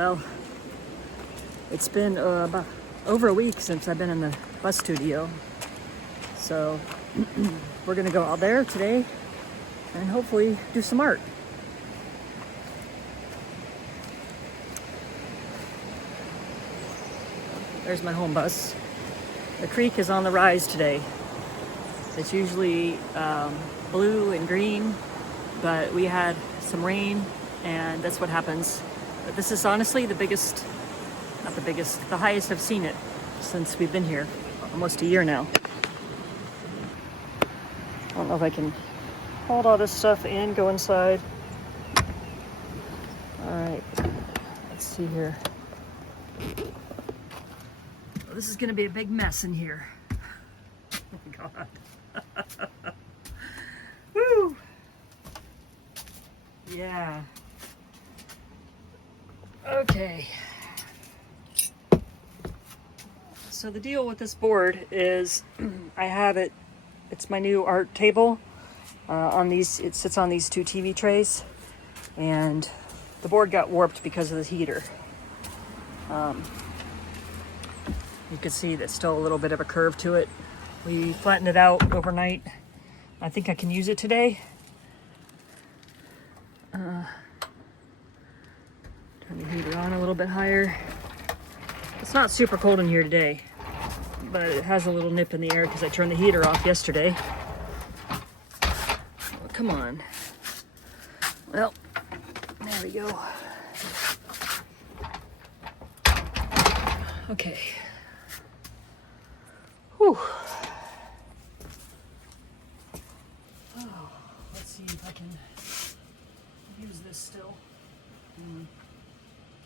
Well, it's been about over a week since I've been in the bus studio. So we're gonna go out there today and hopefully do some art. There's my home bus. The creek is on the rise today. It's usually blue and green, but we had some rain and that's what happens. But this is honestly the biggest, not the biggest, the highest I've seen it since we've been here, almost a year now. I don't know if I can hold all this stuff and go inside. All right, let's see here. Well, this is gonna be a big mess in here. Oh God. Woo! Yeah. Okay. So the deal with this board is I have it, it's my new art table. It sits on these two TV trays, and the board got warped because of the heater. You can see there's still a little bit of a curve to it. We flattened it out overnight. I think I can use it today. Turn the heater on a little bit higher. It's not super cold in here today, but it has a little nip in the air because I turned the heater off yesterday. Oh, come on. Well, there we go. Okay. Whew. Oh, let's see if I can use this still.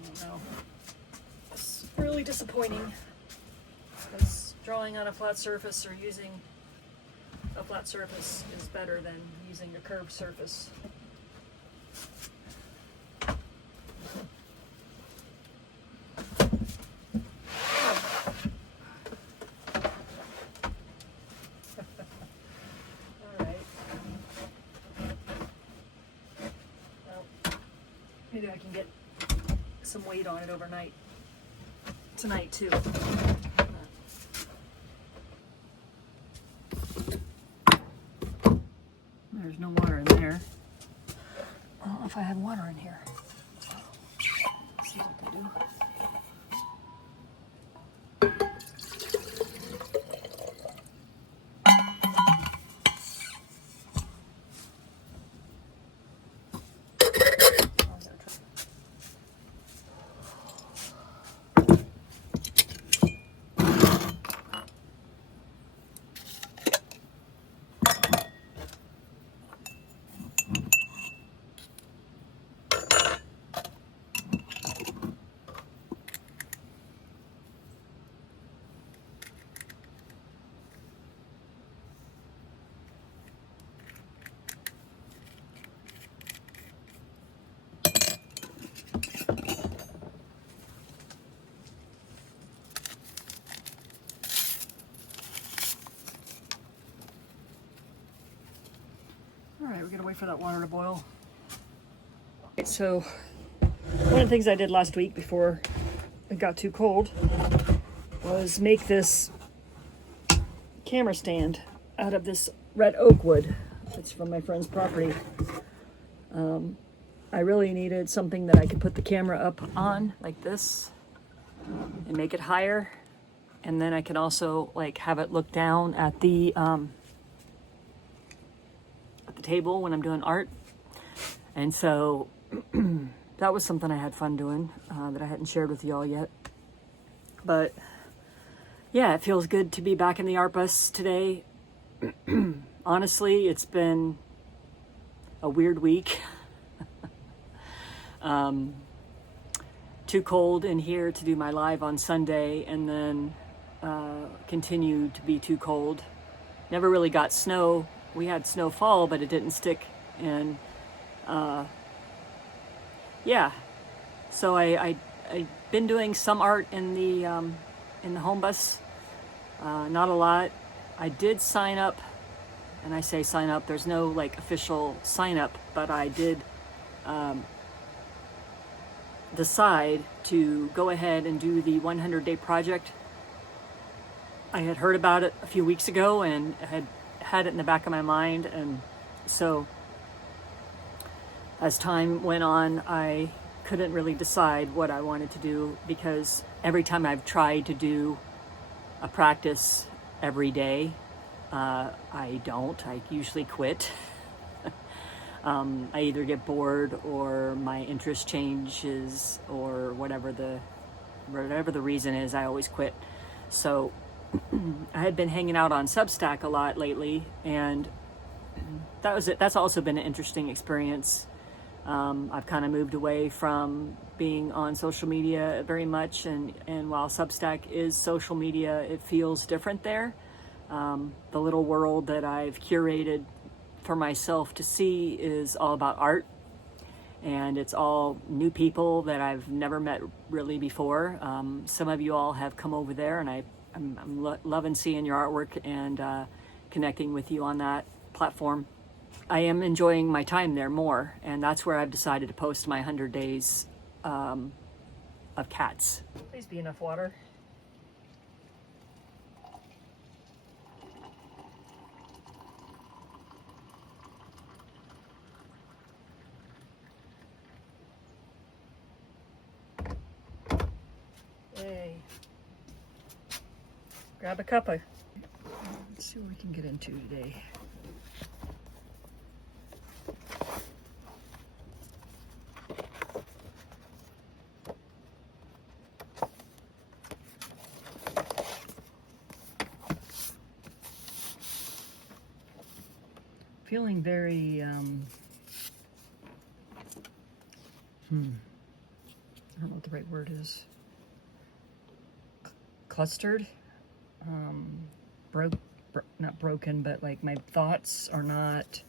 I don't know. It's really disappointing because drawing on a flat surface or using a flat surface is better than using a curved surface. Maybe I can get some weight on it overnight. Tonight too. There's no water in there. I don't know if I had water in here. Let's see what they do. All right, we're gonna wait for that water to boil. Okay, so one of the things I did last week before it got too cold was make this camera stand out of this red oak wood. It's from my friend's property. I really needed something that I could put the camera up on like this and make it higher. And then I can also like have it look down at the table when I'm doing art. And so that was something I had fun doing that I hadn't shared with y'all yet. But yeah, it feels good to be back in the art bus today. Honestly, it's been a weird week. Too cold in here to do my live on Sunday, and then continued to be too cold. Never really got snow. We had snowfall, but it didn't stick. And yeah, so I've been doing some art in the home bus. Not a lot. I did sign up, and I say sign up. There's no like official sign up, but I did decide to go ahead and do the 100-day project. I had heard about it a few weeks ago and had it in the back of my mind, and so as time went on, I couldn't really decide what I wanted to do, because every time I've tried to do a practice every day, I don't. I usually quit. I either get bored or my interest changes, or whatever the reason is, I always quit. So I had been hanging out on Substack a lot lately, and that was it. That's also been an interesting experience. I've kind of moved away from being on social media very much, and while Substack is social media, it feels different there. The little world that I've curated for myself to see is all about art, and it's all new people that I've never met really before. Some of you all have come over there, and I'm loving seeing your artwork and connecting with you on that platform. I am enjoying my time there more, and that's where I've decided to post my 100 days of cats. Please be enough water. Yay. Grab a cuppa. Let's see what we can get into today. Feeling very, I don't know what the right word is. Clustered. Not broken, but like my thoughts are not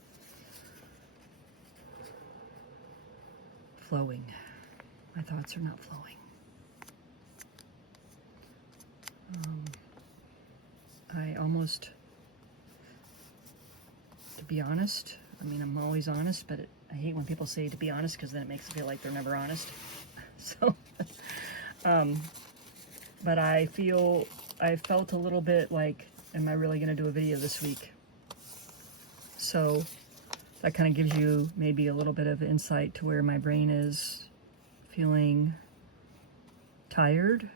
flowing. My thoughts are not flowing. I almost, to be honest, I mean, I'm always honest, but I hate when people say to be honest, because then it makes it feel like they're never honest. So, but I felt a little bit like, am I really going to do a video this week? So that kind of gives you maybe a little bit of insight to where my brain is feeling tired.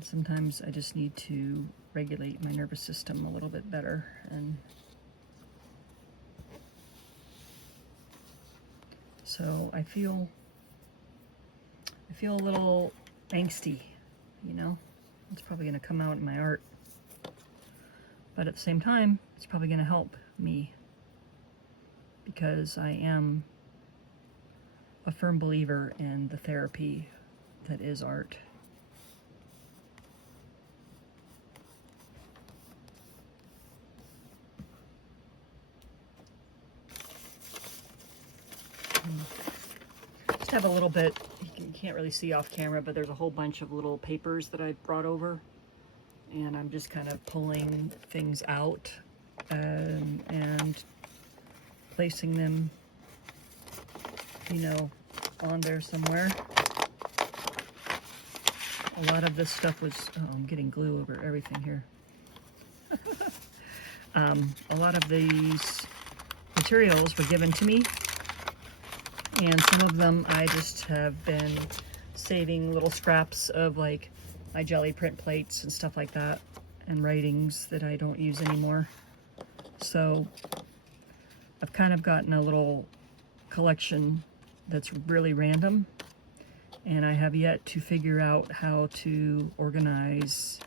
Sometimes I just need to regulate my nervous system a little bit better, and so I feel a little angsty, you know. It's probably going to come out in my art, but at the same time, it's probably going to help me, because I am a firm believer in the therapy that is art. Just have a little bit, you can't really see off camera, but there's a whole bunch of little papers that I brought over, and I'm just kind of pulling things out and placing them, you know, on there somewhere. A lot of this stuff was, oh, I'm getting glue over everything here. A lot of these materials were given to me, and some of them I just have been saving little scraps of, like my jelly print plates and stuff like that, and writings that I don't use anymore. So I've kind of gotten a little collection that's really random, and I have yet to figure out how to organize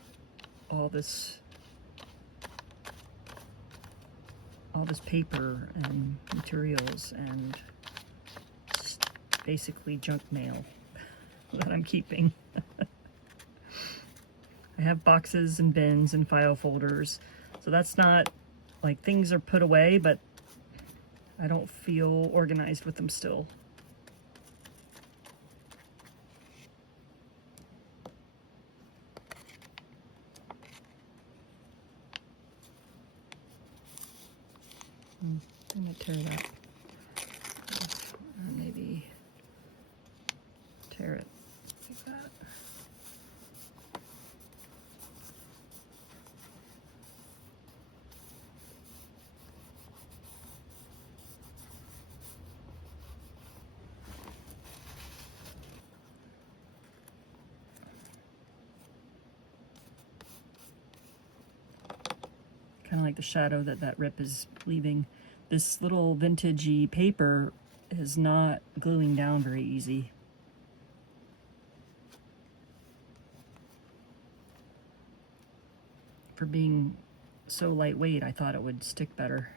all this paper and materials and basically junk mail that I'm keeping. I have boxes and bins and file folders, so that's not like things are put away, but I don't feel organized with them still. I'm gonna tear that. kind of like the shadow that that rip is leaving. This little vintagey paper is not gluing down very easy. For being so lightweight, I thought it would stick better.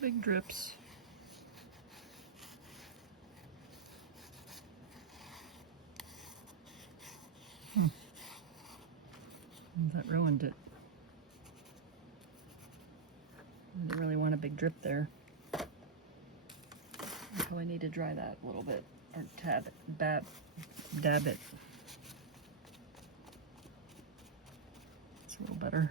Big drips. That ruined it. I didn't really want a big drip there. I probably need to dry that a little bit, or dab it. It's a little better.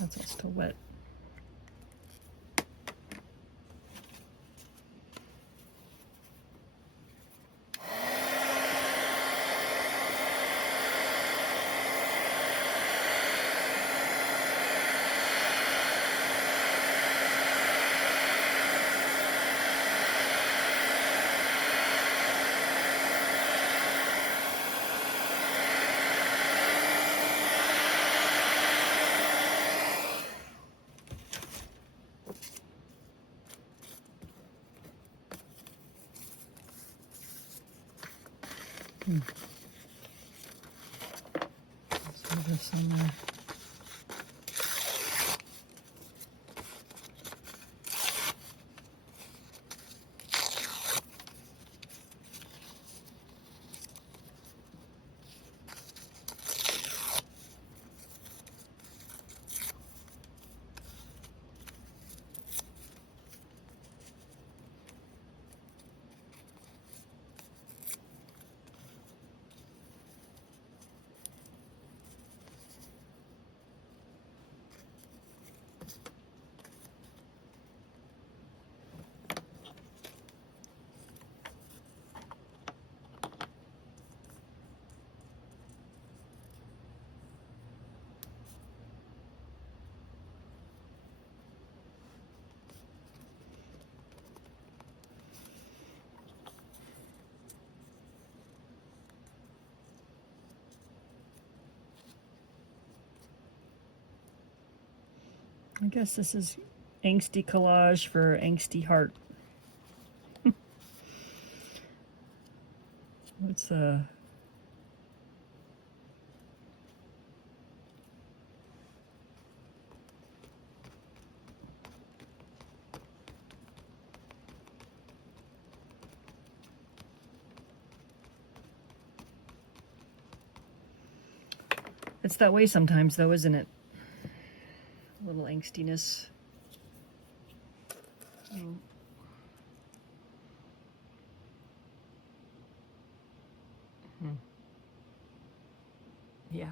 That's all still wet. Let's leave this in there. I guess this is angsty collage for angsty heart. What's it's that way sometimes though, isn't it? A little angstiness. Oh. Yeah.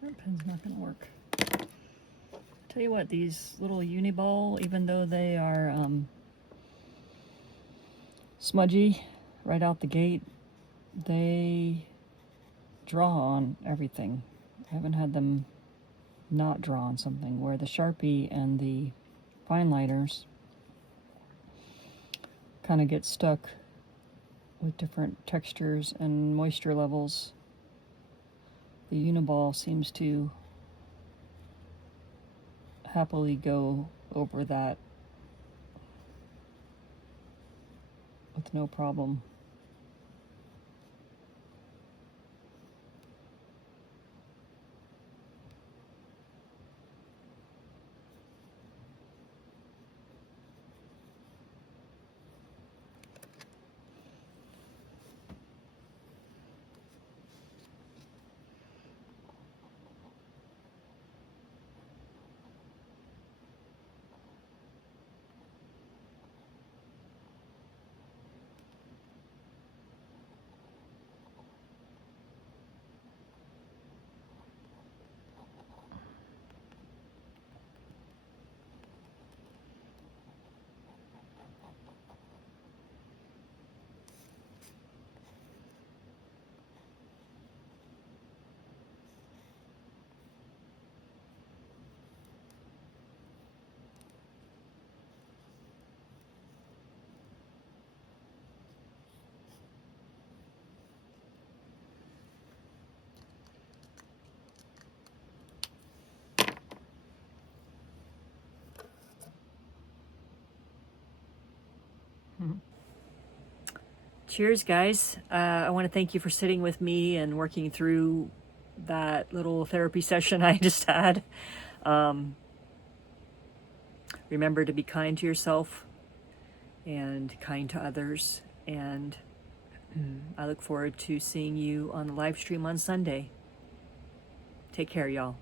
That pen's not gonna work. Tell you what, these little Uniball, even though they are smudgy right out the gate, they draw on everything. I haven't had them not draw on something, where the Sharpie and the fine liners kind of get stuck with different textures and moisture levels. The Uniball seems to happily go over that with no problem. Cheers, guys. I want to thank you for sitting with me and working through that little therapy session I just had. Remember to be kind to yourself and kind to others. And I look forward to seeing you on the live stream on Sunday. Take care, y'all.